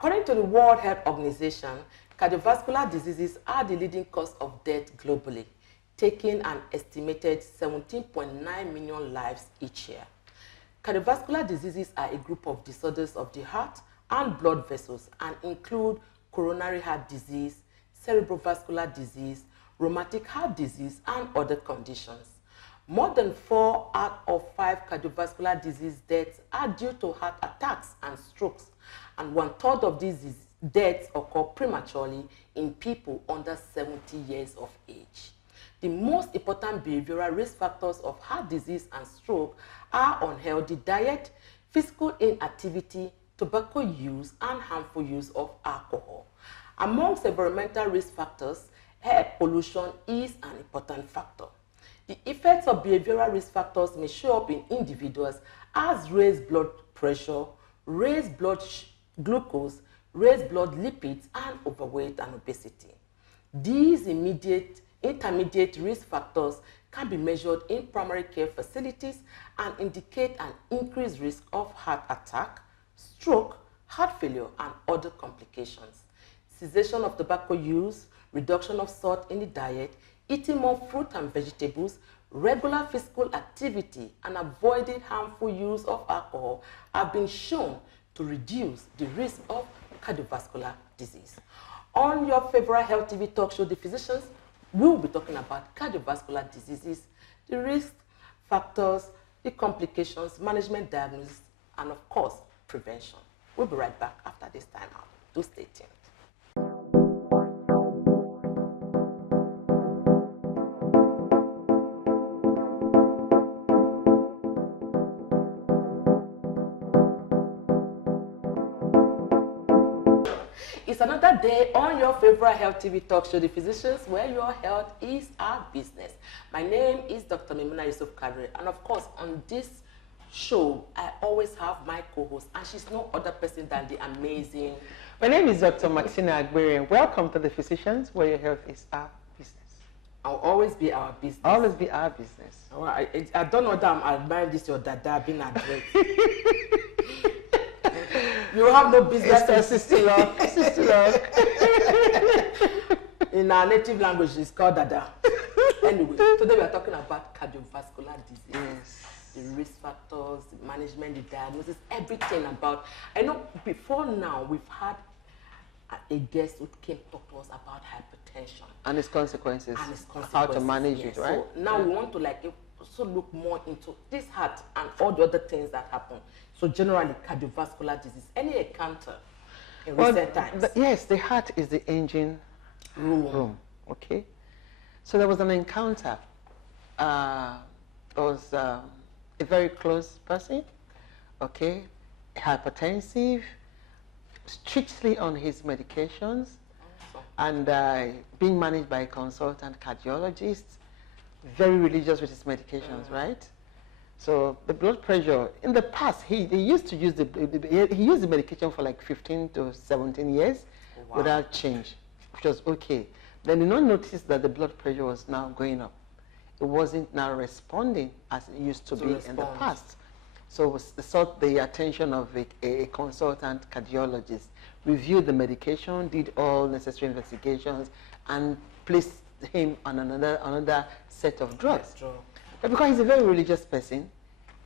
According to the World Health Organization, cardiovascular diseases are the leading cause of death globally, taking an estimated 17.9 million lives each year. Cardiovascular diseases are a group of disorders of the heart and blood vessels and include coronary heart disease, cerebrovascular disease, rheumatic heart disease, and other conditions. More than 4 out of 5 cardiovascular disease deaths are due to heart attacks and strokes, and 1/3 of these deaths occur prematurely in people under 70 years of age. The most important behavioral risk factors of heart disease and stroke are unhealthy diet, physical inactivity, tobacco use, and harmful use of alcohol. Amongst environmental risk factors, air pollution is an important factor. The effects of behavioral risk factors may show up in individuals as raised blood pressure, raised blood glucose, raised blood lipids, and overweight and obesity. These intermediate risk factors can be measured in primary care facilities and indicate an increased risk of heart attack, stroke, heart failure, and other complications. Cessation of tobacco use, reduction of salt in the diet, eating more fruit and vegetables, regular physical activity, and avoiding harmful use of alcohol have been shown to reduce the risk of cardiovascular disease. On your favorite health TV talk show, The Physicians, we will be talking about cardiovascular diseases, the risk factors, the complications, management, diagnosis, and of course, prevention. We'll be right back after this time out. Do stay tuned. It's another day on your favorite health TV talk show, The Physicians, where your health is our business. My name is Dr. Mimuna Yusuf Kadri, and of course, on this show, I always have my co-host, and she's no other person than the amazing... My name is Dr. Maxina Agberi, and welcome to The Physicians, where your health is our business. I'll always be our business. Always be our business. Well, I don't know that I'm admiring this, your dada being addressed. You have no business. Sister love. Sister love. In our native language, it's called dada. Anyway, today we are talking about cardiovascular disease. Yes. The risk factors, the management, the diagnosis, everything about. I know before now we've had a guest who came to talk to us about hypertension And its consequences. and its consequences. How to manage Yes. it, right? So now we want to also look more into this heart and all the other things that happen. So generally, cardiovascular disease, any encounter in recent times. Yes, the heart is the engine room. Okay. So there was an encounter. There was a very close person, okay, hypertensive, strictly on his medications, and being managed by a consultant cardiologist, very religious with his medications, right? So the blood pressure, in the past, he used to use he used the medication for like 15 to 17 years without change, which was okay. Then he not noticed that the blood pressure was now going up. It wasn't now responding as it used to be in the past. So sought the attention of a consultant cardiologist, reviewed the medication, did all necessary investigations, and placed him on another set of drugs. But because he's a very religious person,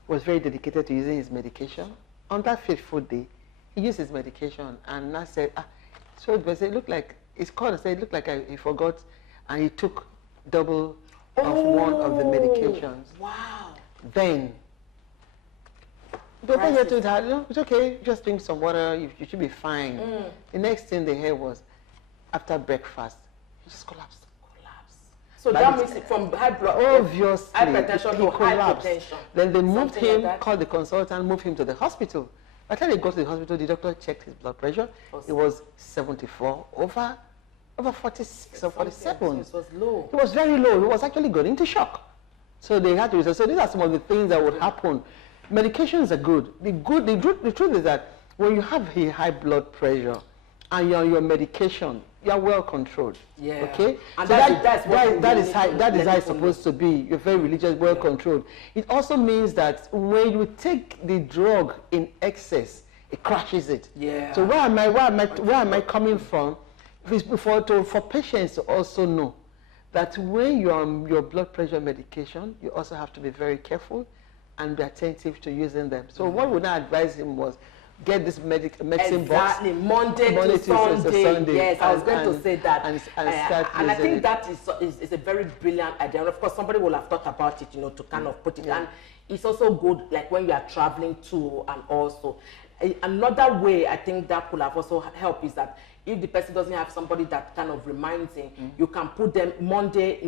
was very dedicated to using his medication, on that fateful day, he used his medication and I said, so it looked like, it's called and said, it looked like he forgot, and he took double of one of the medications. Wow. Then, the doctor told her, no, it's okay, just drink some water, you should be fine. The next thing they heard was, after breakfast, he just collapsed. So that means from high blood obviously hypertension to hypertension. Then they moved him, called the consultant, moved him to the hospital. By the time they got to the hospital, the doctor checked his blood pressure. It was 74 over 46 or 47. It was low. It was very low. He was actually going into shock. So they had to. So these are some of the things that would happen. Medications are good. The truth is that when you have a high blood pressure and you're on your medication, you are well controlled. Yeah. Okay. And so that is how it's supposed to be. You're very religious, well controlled. It also means that when you take the drug in excess, it crashes it. Yeah. So where am I coming from? For patients to also know that when you're on your blood pressure medication, you also have to be very careful and be attentive to using them. So what would I advise him was get this medicine box. Exactly, Monday to Sunday. Yes, I was going to say that. And start and I think it. that is a very brilliant idea. And of course, somebody will have thought about it, to kind of put it. And it's also good, like when you are traveling too, and also another way I think that could have also helped is that if the person doesn't have somebody that kind of reminds him, you can put them Monday,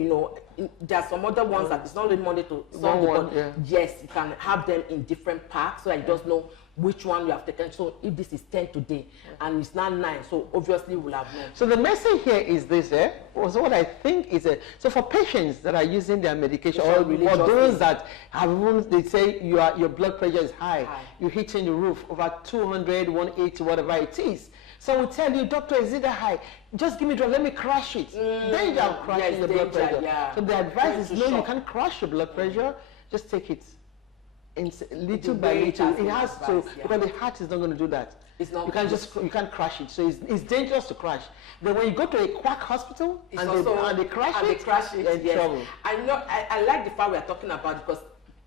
there are some other ones that it's not only Monday to Sunday, but yes, you can have them in different parks so that you just know which one you have taken. So if this is 10 today and it's not 9, so obviously we'll have known. So the message here is this, also what I think is, so for patients that are using their medication, or those that have, they say your blood pressure is high, you're hitting the roof over 200, 180, whatever it is. So we tell you, doctor, is it that high? Just give me drug, let me crash it. Then you are crashing the blood pressure. Yeah. So the advice is, no, you can't crash your blood pressure, just take it little by little. It has to, because the heart is not going to do that. It's not. You can't crash it. So it's dangerous to crash. Then when you go to a quack hospital and they crash it, yes. trouble. I know. I like the fact we are talking about it, because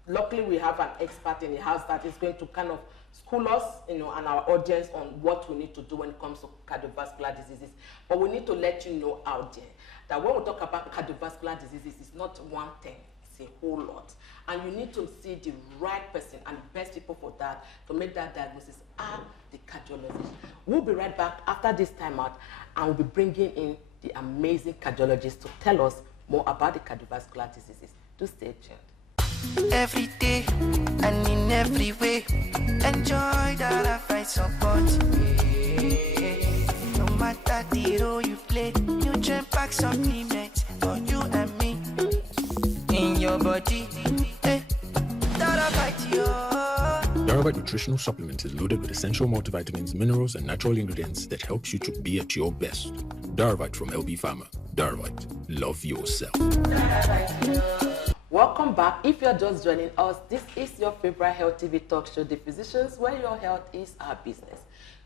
luckily we have an expert in the house that is going to kind of school us, and our audience on what we need to do when it comes to cardiovascular diseases. But we need to let you know out there that when we talk about cardiovascular diseases, it's not one thing, it's a whole lot. And you need to see the right person, and the best people for that, to make that diagnosis, are the cardiologists. We'll be right back after this time out, and we'll be bringing in the amazing cardiologists to tell us more about the cardiovascular diseases. Do stay tuned. Every day and in every way, enjoy that I find support. No matter the role you play, nutrient pack supplements for you and me. In your body, Darabite nutritional supplement is loaded with essential multivitamins, minerals, and natural ingredients that helps you to be at your best. Darabite from LB Pharma. Darabite, love yourself. Welcome back. If you're just joining us, this is your favorite health TV talk show, The Physicians, where your health is our business.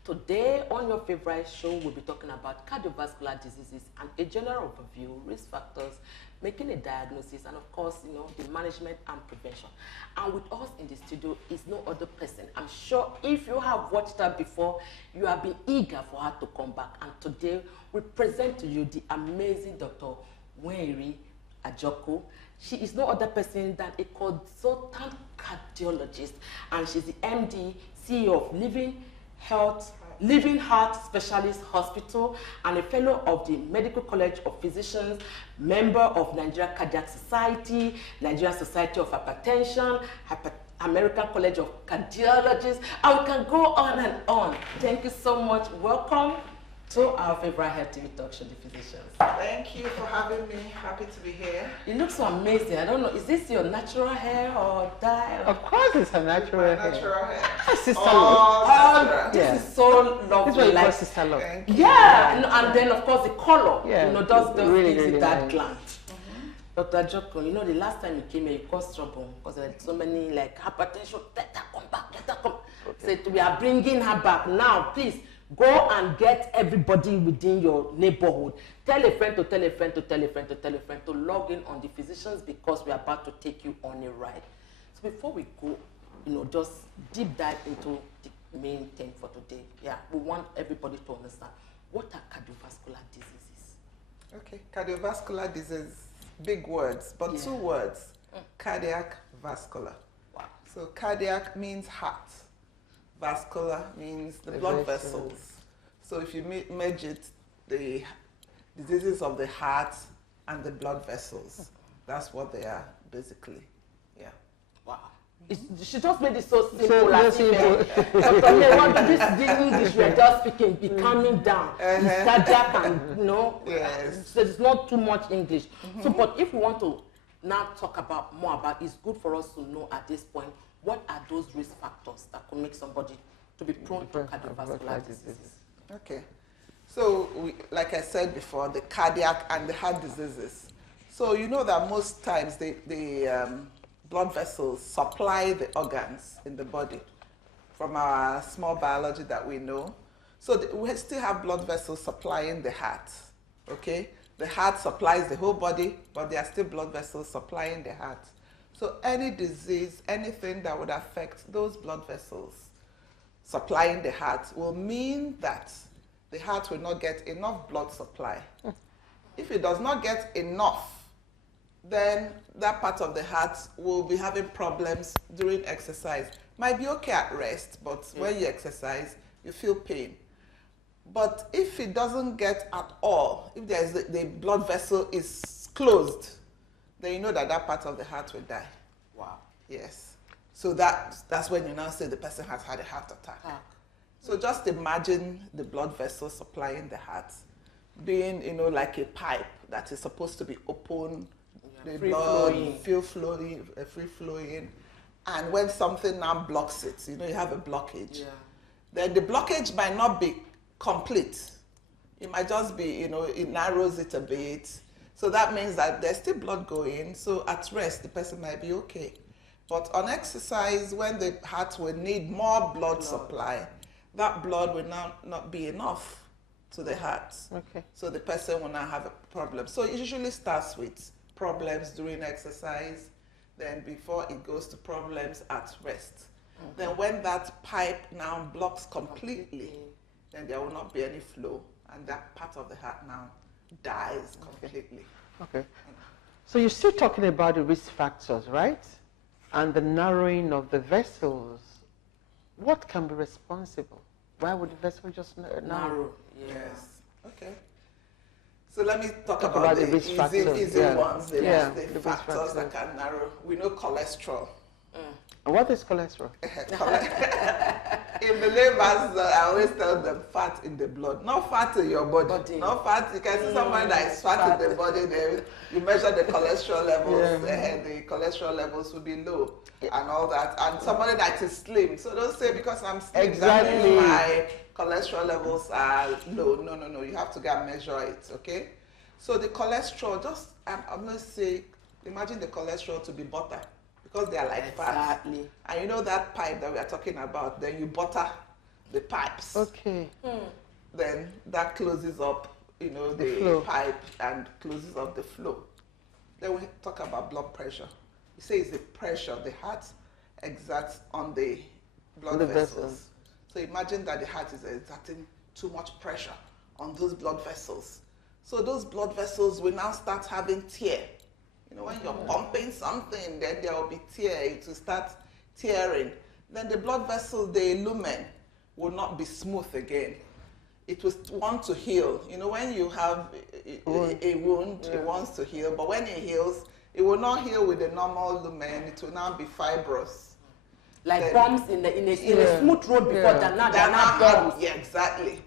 Today on your favorite show, we'll be talking about cardiovascular diseases and a general overview, risk factors, making a diagnosis, and of course, the management and prevention. And with us in the studio is no other person. I'm sure if you have watched her before, you have been eager for her to come back. And today, we present to you the amazing Dr. NWAERI AJOKU. She is no other person than a consultant cardiologist, and she's the MD, CEO of Living Heart Specialist Hospital, and a fellow of the Medical College of Physicians, member of Nigeria Cardiac Society, Nigerian Society of Hypertension, American College of Cardiologists, and we can go on and on. Thank you so much. Welcome to our favorite health TV talk show, The Physicians. Thank you for having me. Happy to be here. You look so amazing. I don't know, is this your natural hair or dye? Of course it's a natural hair. Natural hair. Sister This is so lovely. This is what you call sister look. And then of course the color, just really, gives really it that nice. glance. Dr. AJOKU, the last time you came here, you caused trouble because there were so many hypertension. Let her come back, let her come. Okay. So we are bringing her back now. Please go and get everybody within your neighborhood. Tell a friend to tell a friend to tell a friend to tell a friend to log in on The Physicians, because we are about to take you on a ride. So before we go, just deep dive into the main thing for today. Yeah, we want everybody to understand what are cardiovascular diseases. Okay, cardiovascular disease, big words, but 2 words. Cardiac, vascular. Wow. So cardiac means heart. Vascular means the blood vessels. So if you merge it, the diseases of the heart and the blood vessels, that's what they are basically. Yeah. Wow. She just made it so simple. The English we're just speaking, be calming down. It's cardiac and, yes. So it's not too much English. So, but if we want to now talk about more about, it's good for us to know at this point, what are those risk factors that could make somebody to be prone to cardiovascular diseases? Okay. So, like I said before, the cardiac and the heart diseases. So, you know that most times the blood vessels supply the organs in the body. from our small biology that we know. So we still have blood vessels supplying the heart, okay? The heart supplies the whole body, but there are still blood vessels supplying the heart. So any disease, anything that would affect those blood vessels supplying the heart will mean that the heart will not get enough blood supply. If it does not get enough, then that part of the heart will be having problems during exercise. Might be okay at rest, but when you exercise, you feel pain. But if it doesn't get at all, if there's the blood vessel is closed, then you know that that part of the heart will die. Wow. Yes. So that's when you now say the person has had a heart attack. So just imagine the blood vessel supplying the heart being, you know, like a pipe that is supposed to be open, the blood free flowing, and when something now blocks it, you know, you have a blockage. Yeah. Then the blockage might not be complete. It might just be, you know, it narrows it a bit. So that means that there's still blood going. So at rest, the person might be okay. But on exercise, when the heart will need more blood supply, that blood will now not be enough to the heart. Okay. So the person will now have a problem. So it usually starts with problems during exercise, then before it goes to problems at rest. Then when that pipe now blocks completely, then there will not be any flow, and that part of the heart now dies completely. Okay. So you're still talking about the risk factors, right? And the narrowing of the vessels. What can be responsible? Why would the vessel just narrow? Yes. Okay. So let me talk about the risk factors. Easy ones, the factors that can narrow. We know cholesterol. What is cholesterol? In the labors, I always tell them fat in the blood, not fat in your body. Not fat. You can see someone that is fat in the body. There, you measure the cholesterol levels, the cholesterol levels will be low, and all that. And somebody that is slim. So don't say because I'm slim that means my cholesterol levels are low. No, no, no. You have to go and measure it. Okay. So the cholesterol, just I'm going to say, imagine the cholesterol to be butter. Because they are like fat. And you know that pipe that we are talking about, then you butter the pipes. Okay. Then that closes up, you know, the pipe and closes up the flow. Then we talk about blood pressure. You say it's the pressure the heart exerts on the blood vessels. So imagine that the heart is exerting too much pressure on those blood vessels. So those blood vessels will now start having tear. You know, when you're pumping something, then there will be tear. It will start tearing. Then the blood vessel, the lumen, will not be smooth again. It will want to heal. You know, when you have a wound, it wants to heal. But when it heals, it will not heal with the normal lumen. It will now be fibrous. Like bumps in a smooth road before, they're not bumps. Yeah, exactly.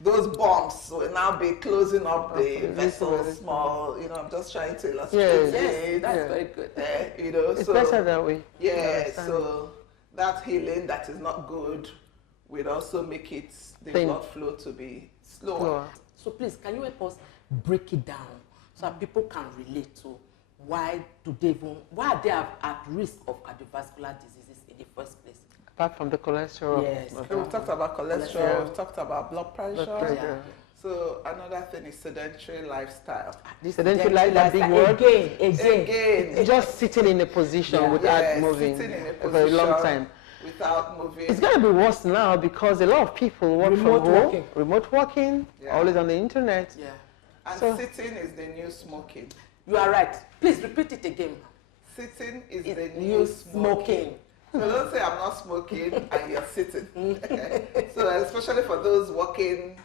Those bumps will now be closing up the vessel small. You know, I'm just trying to illustrate it. That's very good. You know, it's better that way. Yeah, so that healing that is not good will also make it the blood flow to be slower. So please, can you help us break it down so that people can relate to why are they at risk of cardiovascular diseases in the first place? Apart from the cholesterol. Yes. So we've talked about cholesterol, we've talked about blood pressure. So another thing is sedentary lifestyle. Sedentary lifestyle, big word. Again. Just sitting in a position without moving for a very long time. Without moving. It's going to be worse now because a lot of people work from home. Remote working, always on the internet. Yeah. And so, sitting is the new smoking. You are right. Please repeat it again. Sitting is the new smoking. So don't say I'm not smoking and you're sitting. So especially for those working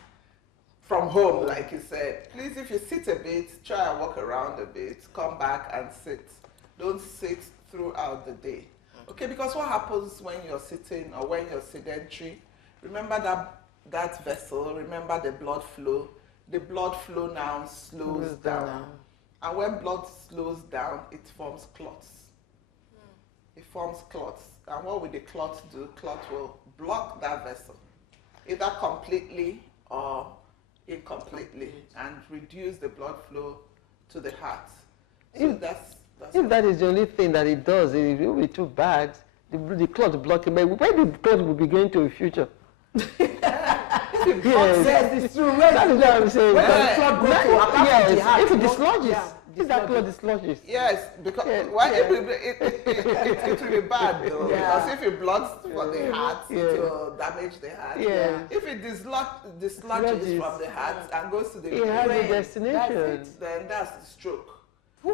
from home, like you said, please, if you sit a bit, try and walk around a bit, come back and sit. Don't sit throughout the day. Okay, because what happens when you're sitting or when you're sedentary, remember that vessel, remember the blood flow. The blood flow now slows down. And when blood slows down, it forms clots. It forms clots. And what will the clot do? Clot will block that vessel, either completely or incompletely, and reduce the blood flow to the heart. So if that is the only thing that it does, it will be too bad. the clot blocking. But where the clot will be going to in future? Yes, it's true. That is what I'm saying. Where does the clot go to? Apart from the Yes, heart, if it you know? dislodges, Yeah, if that clot dislodges. Yes, because why it will be bad though. Because if it blocks for the heart, it will damage the heart. Yeah. If it dislodges from the heart and goes to the It has a brain, destination. then that's the stroke.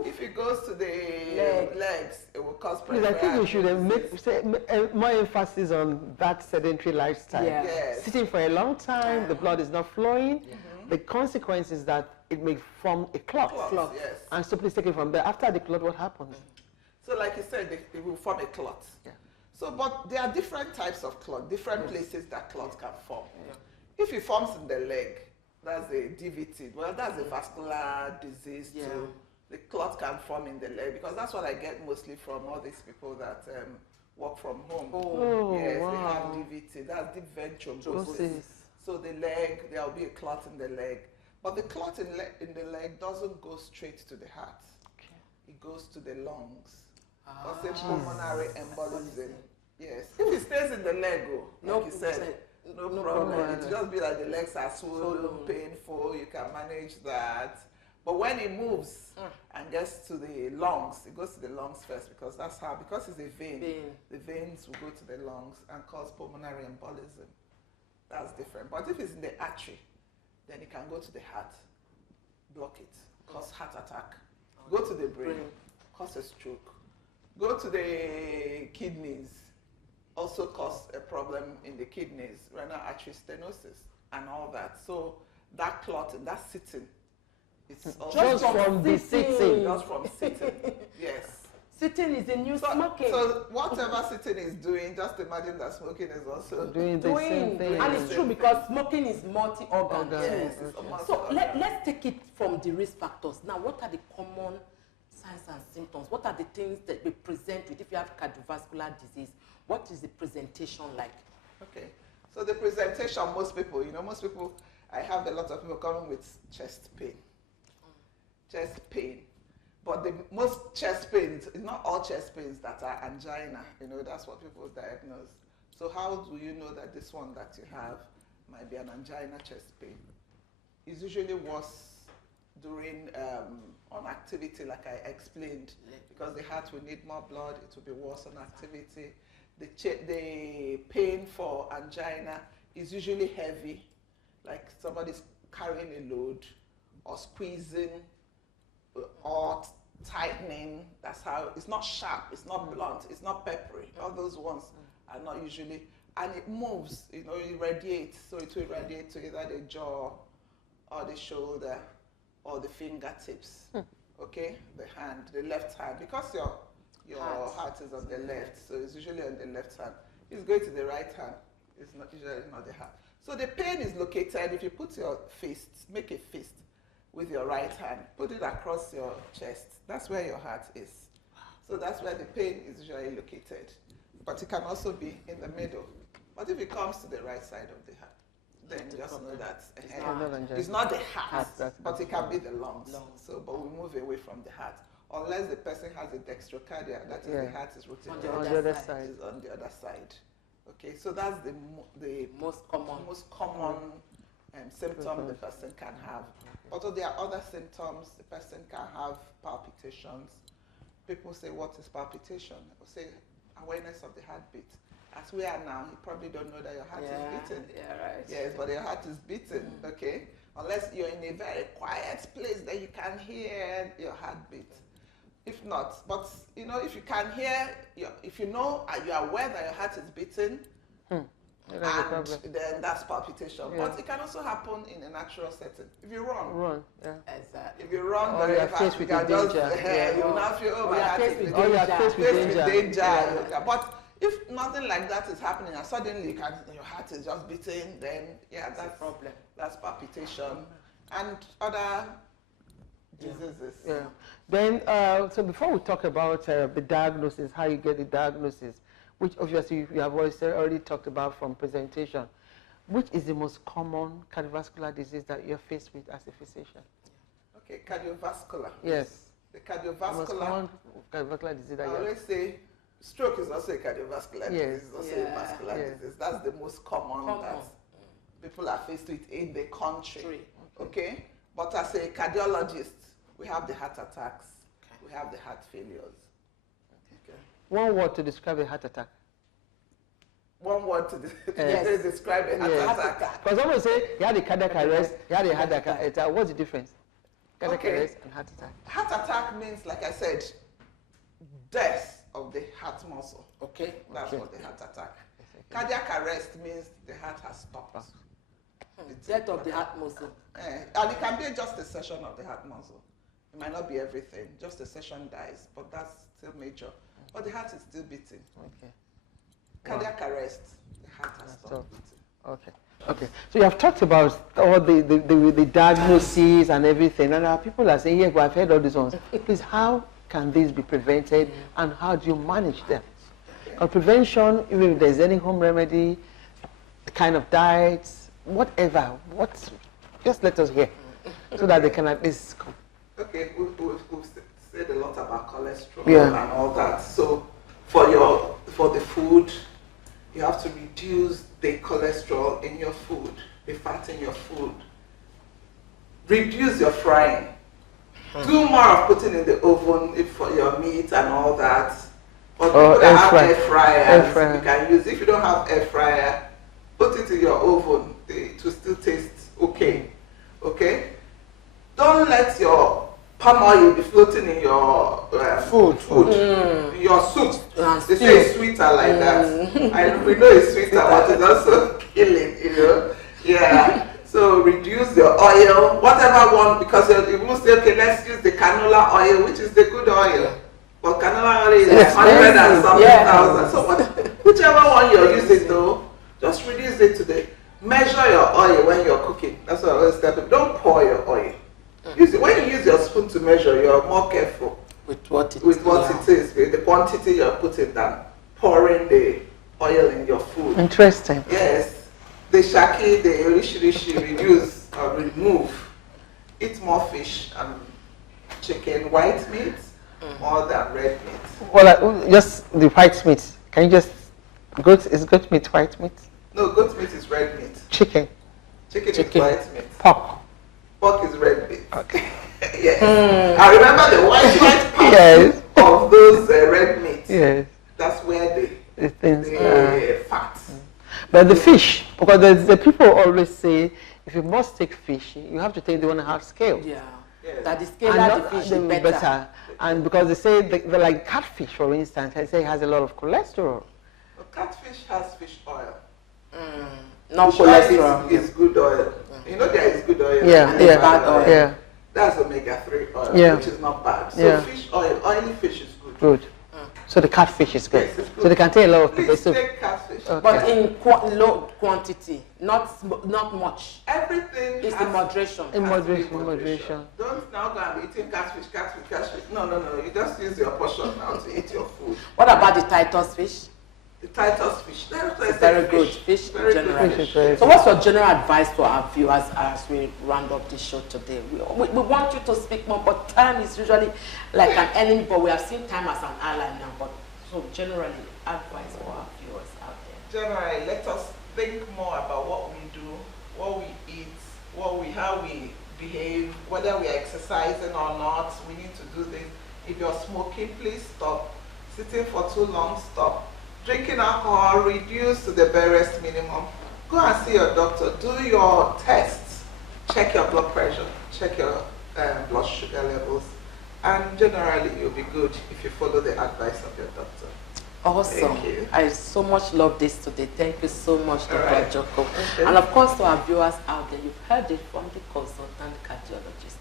If it goes to the legs, it will cause Please, I think we should make more emphasis on that sedentary lifestyle. Yeah. Yes. Sitting for a long time, the blood is not flowing. The consequence is that it may form a clot. Yes. And so please take it from there. After the clot, what happens? So like you said, it will form a clot. Yeah. So, but there are different types of clot, different places that clot can form. If it forms in the leg, that's a DVT. Well, that's a vascular disease too. The clot can form in the leg, because that's what I get mostly from all these people that work from home. Yes, wow. they have DVT. That's deep vein thrombosis. So the leg, there will be a clot in the leg. But the clot in the leg doesn't go straight to the heart. It goes to the lungs. That's a pulmonary embolism. Yes. If it stays in the leg, like you said, no problem. It'll just be like the legs are swollen, painful. You can manage that. But when it moves and gets to the lungs, it goes to the lungs first, because that's how, because it's a vein, the veins will go to the lungs and cause pulmonary embolism. That's different. But if it's in the artery, then it can go to the heart, block it, cause heart attack. Go to the brain, cause a stroke. Go to the kidneys, also cause a problem in the kidneys, renal artery stenosis and all that. So that clotting, that sitting, it's also Just from the sitting. Just from sitting, yes. Sitting is a new smoking. So whatever sitting is doing, just imagine that smoking is also doing the same thing. And it's true, because smoking is multi-organ too. Yes, it's almost So let's take it from the risk factors. Now, what are the common signs and symptoms? What are the things that we present with if you have cardiovascular disease? What is the presentation like? Okay, so the presentation, most people, I have a lot of people coming with chest pain. Chest pain. But the most chest pains, it's not all chest pains that are angina. That's what people diagnose. So how do you know that this one that you have might be an angina chest pain? It's usually worse during on activity, like I explained, because the heart will need more blood. It will be worse on activity. The pain for angina is usually heavy, like somebody's carrying a load or squeezing or tightening. That's how, it's not sharp, it's not blunt, it's not peppery. All those ones are not usually, and it moves, it radiates. So it will radiate to either the jaw or the shoulder or the fingertips. Okay, the hand, the left hand, because your heart is on the left, so it's usually on the left hand. It's going to the right hand. It's not usually not the heart. So the pain is located, if you put your fist, make a fist with your right hand, put it across your chest. That's where your heart is. So that's where the pain is usually located. But it can also be in the middle. But if it comes to the right side of the heart, then just know that it's not the heart, but it can be the lungs. So, but we move away from the heart. Unless the person has a dextrocardia, that is the heart is rotating on the other side. Is on the other side. Okay, so that's the most common symptom the person can have. But there are other symptoms. The person can have palpitations. People say, what is palpitation? People say, awareness of the heartbeat. As we are now, you probably don't know that your heart is beating. Yeah, right. Yes, but your heart is beating, okay? Unless you're in a very quiet place, then you can hear your heartbeat. If not, but if you can hear, if you know and you are aware that your heart is beating, and then that's palpitation. Yeah. But it can also happen in a natural setting. If you run, exactly. If you run very fast, you can just you will not feel, oh, my heart is beating. Or you are faced with danger. Yeah. But if nothing like that is happening and suddenly your heart is just beating, then that's a problem. That's palpitation and other diseases. Yeah. Then, so before we talk about the diagnosis, how you get the diagnosis, which obviously you have already talked about from presentation, which is the most common cardiovascular disease that you're faced with as a physician? Okay, cardiovascular. Yes. The cardiovascular. Most common cardiovascular disease that I always say Stroke is also a cardiovascular disease, it's also a Yeah. vascular disease. That's the most common that people are faced with in the country. Okay? But as a cardiologist, we have the heart attacks, we have the heart failures. Okay. One word to describe a heart attack. One word to describe a heart attack. Because someone say you had a cardiac arrest, you had a heart attack. What's the difference? Cardiac arrest and heart attack. Heart attack means, like I said, death of the heart muscle. Okay. That's what the heart attack. Cardiac arrest means the heart has stopped. The death of the heart muscle. And it can be just a section of the heart muscle. It might not be everything. Just a section dies, but that's still major. But the heart is still beating. Okay. Cardiac arrest, the heart has stopped beating. Okay. Okay. So you have talked about all the diagnoses and everything, and people are saying, yeah, but I've heard all these ones. Please, how can these be prevented, and how do you manage them? On prevention, even if there's any home remedy, the kind of diets, whatever, just let us hear, so that they can at least come. Okay, we've said a lot about cholesterol Yeah. and all that. So for the food, you have to reduce the cholesterol in your food, the fat in your food. Reduce your frying. Do more of putting in the oven for your meat and all that. Or people that have air fryers, you can use. If you don't have air fryer, put it in your oven. It will still taste okay. Okay? Don't let your palm oil be floating in your food. Your soup. They say it's sweeter like that. We know it's sweeter, but it's also killing, you know. Yeah. So reduce your oil, whatever one, because you will say, okay, let's use the canola oil, which is the good oil. But canola oil is 100 and something thousand. So whichever one you're using though, just reduce it today. Measure your oil when you're cooking. That's what I always tell people. Don't pour your oil. Use it. When you use your spoon to measure, you're more careful with what it is, with the quantity you're putting than pouring the oil in your food. Interesting. Yes. The shaki, the orishirishi, reduce or remove. Eat more fish and chicken, white meat, more than red meat. Well, just the white meat. Can you just, is goat meat white meat? No, goat meat is red meat. Chicken. Chicken is white meat. Pork. Pork is red meat. Okay. Yes. I remember the white part of those red meats. Yes. That's where the fat. But the fish, because the people always say, if you must take fish, you have to take the one that has scale. Yeah. Yes. That the scale of the fish is better. And because they say, they're like catfish, for instance, they say it has a lot of cholesterol. Well, catfish has fish oil. No fish cholesterol. Is good oil. You know there is good oil. And bad oil. Yeah. That's omega-3 oil, which is not bad. So fish oil, oily fish is good. Good. So the catfish is good. Yes, it's good. So they can take a lot of people. Please take catfish. Okay. But in low quantity, not much. Everything is in moderation. In moderation. Don't now go and be eating catfish. No. You just use your portion now to eat your food. What about the Titus fish? The Titus fish. It's very good fish generally. So what's your general advice to our viewers as we round up this show today? We want you to speak more, but time is usually like an enemy, but we have seen time as an ally now. But so generally, advice for our viewers out there. Generally, let us think more about what we do, what we eat, how we behave, whether we are exercising or not. We need to do this. If you're smoking, please stop. Sitting for too long, stop. Drinking alcohol, reduce to the barest minimum. Go and see your doctor. Do your tests. Check your blood pressure. Check your blood sugar levels. And generally, you'll be good if you follow the advice of your doctor. Awesome. Thank you. I so much love this today. Thank you so much, Dr. Right. AJOKU. Okay. And of course, to our viewers out there, you've heard it from the consultant cardiologist.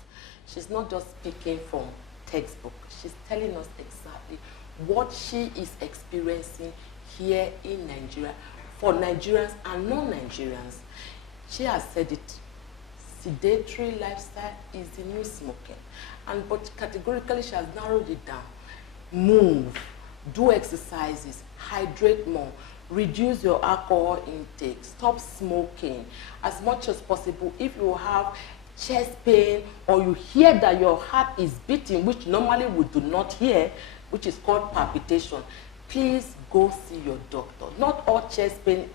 She's not just speaking from textbook. She's telling us exactly what she is experiencing here in Nigeria for Nigerians and non-Nigerians. She has said it. Sedentary lifestyle is the new smoking. But categorically, she has narrowed it down. Move, do exercises, hydrate more, reduce your alcohol intake, stop smoking as much as possible. If you have chest pain or you hear that your heart is beating, which normally we do not hear, which is called palpitation, please go see your doctor. Not all chest pain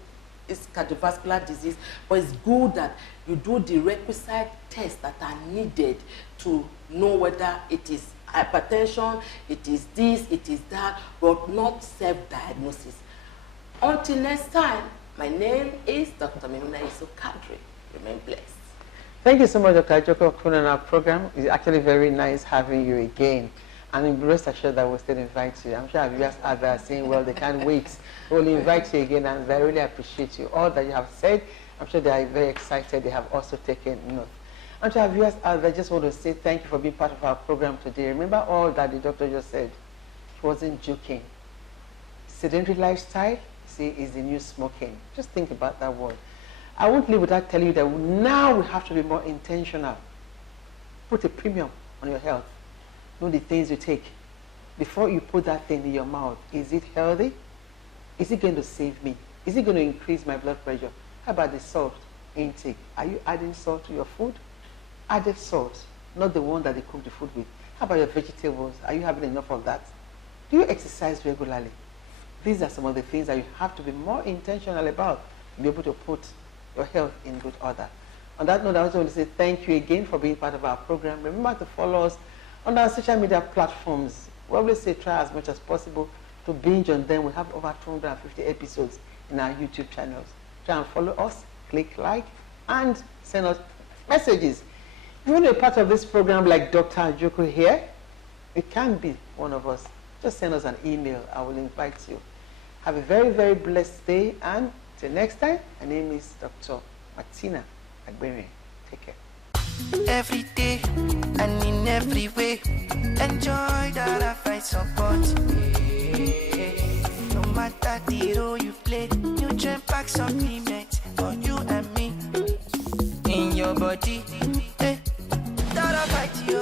is cardiovascular disease, but it's good that you do the requisite tests that are needed to know whether it is hypertension, it is this, it is that, but not self-diagnosis. Until next time, my name is Dr. Memuna Isokadri. Remain blessed. Thank you so much, Dr. AJOKU, on our program. It's actually very nice having you again. And rest assured that we'll still invite you. I'm sure viewers out there are saying, well, they can't wait. We'll invite you again, and I really appreciate you. All that you have said, I'm sure they are very excited. They have also taken note. I'm sure viewers out there just want to say thank you for being part of our program today. Remember all that the doctor just said. He wasn't joking. Sedentary lifestyle, see, is the new smoking. Just think about that word. I won't leave without telling you that now we have to be more intentional. Put a premium on your health. Know the things you take. Before you put that thing in your mouth, is it healthy? Is it going to save me? Is it going to increase my blood pressure? How about the salt intake? Are you adding salt to your food? Added salt, not the one that they cook the food with. How about your vegetables? Are you having enough of that? Do you exercise regularly? These are some of the things that you have to be more intentional about to be able to put your health in good order. On that note, I also want to say thank you again for being part of our program. Remember to follow us on our social media platforms. We always say try as much as possible to binge on them. We have over 250 episodes in our YouTube channels. Try and follow us, click like, and send us messages. If you want to be part of this program like Dr. AJOKU here, it can be one of us. Just send us an email. I will invite you. Have a very, very blessed day, and till next time, my name is Dr. Martina Agberian. Take care. Every day and in every way, enjoy that I find support. No matter the role you play, nutrient pack supplement for you and me. In your body, that I fight you.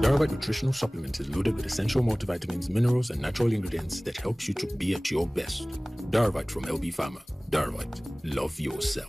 Darvite nutritional supplement is loaded with essential multivitamins, minerals, and natural ingredients that helps you to be at your best. Darvite from LB Pharma. Darvite, love yourself.